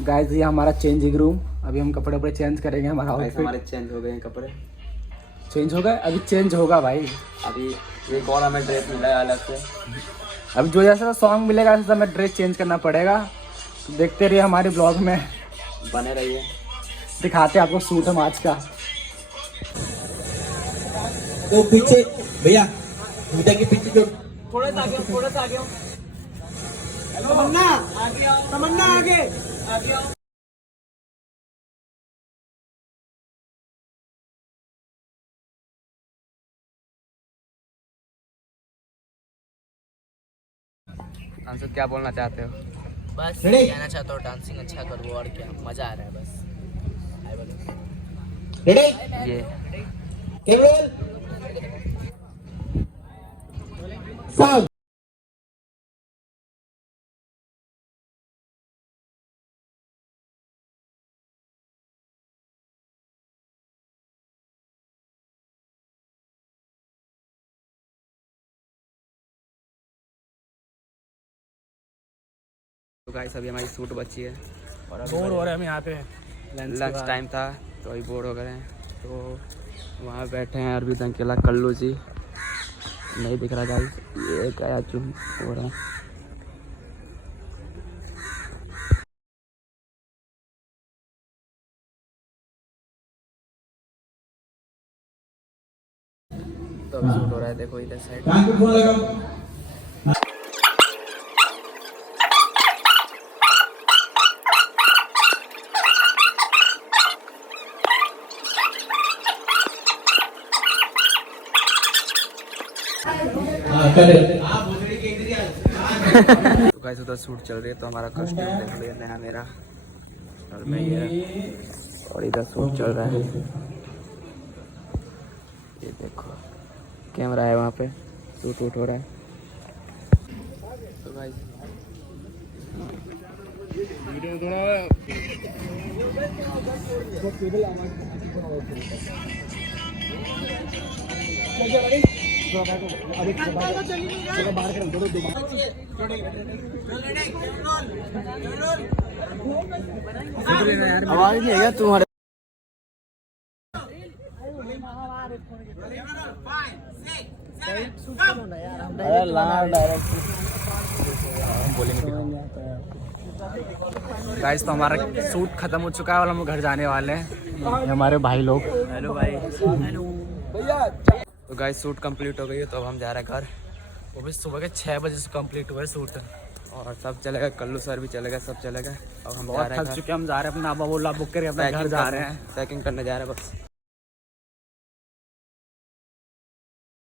Guys ये हमारा changing room, अभी हम कपड़े वपड़े चेंज करेंगे। हमारा आउटफिट हमारे चेंज हो गए हैं, कपड़े चेंज हो गए, अभी चेंज होगा भाई। अभी एक और हमें ड्रेस मिला है अलग से। अभी जो जैसा सॉन्ग मिलेगा वैसे हमें ड्रेस चेंज करना पड़ेगा। तो देखते रहिए हमारे ब्लॉग में, बने रहिए, दिखाते हैं आपको सूट हम आज का। तो पीछे भैया बेटा के पीछे जो थोड़ा सा आगे, थोड़ा सा आगे। तमन्ना तमन्ना आगे हमसे क्या बोलना चाहते हो? बस कहना चाहता हूँ डांसिंग अच्छा करो और क्या, मजा आ रहा है बस। रेडी ये केवल साउंड। तो गाइस अभी हमारी सूट बची है और अभी बोर हो रहे हैं हम यहाँ पे, लंच टाइम था तो अभी बोर हो गए हैं। तो वहाँ बैठे हैं अरविंद अकेला, कल्लू जी नहीं दिख रहा गाइस, ये क्या चुन हो रहा है। तो अभी शूट हो रहा है, देखो इधर साइड। तो गाइस उधर शूट चल रही है, तो हमारा कस्टम देख लिया नया मेरा और मैं ये, और इधर शूट चल रहा है, ये देखो कैमरा है वहाँ पे, शूट वूट हो रहा है। तो गाइस आवाज नहीं है तुम्हारे। गाइस तो हमारा सूट खत्म हो चुका है और हम घर जाने वाले हैं। ये हमारे भाई लोग। हेलो भाई, हेलो तो गाइस शूट कंप्लीट हो गई है, तो अब हम जा रहे हैं घर। वो भी सुबह के 6 बजे से कंप्लीट हुआ है शूट। और सब चलेगा, कल्लू सर भी चलेगा, सब चलेगा। अब हम जा बहुत रहे हैं थक घर, चुके हैं, हम जा रहे हैं अपना आबा बोला बुक करके अपना घर जा रहे हैं। पैकिंग करने जा रहे हैं बस।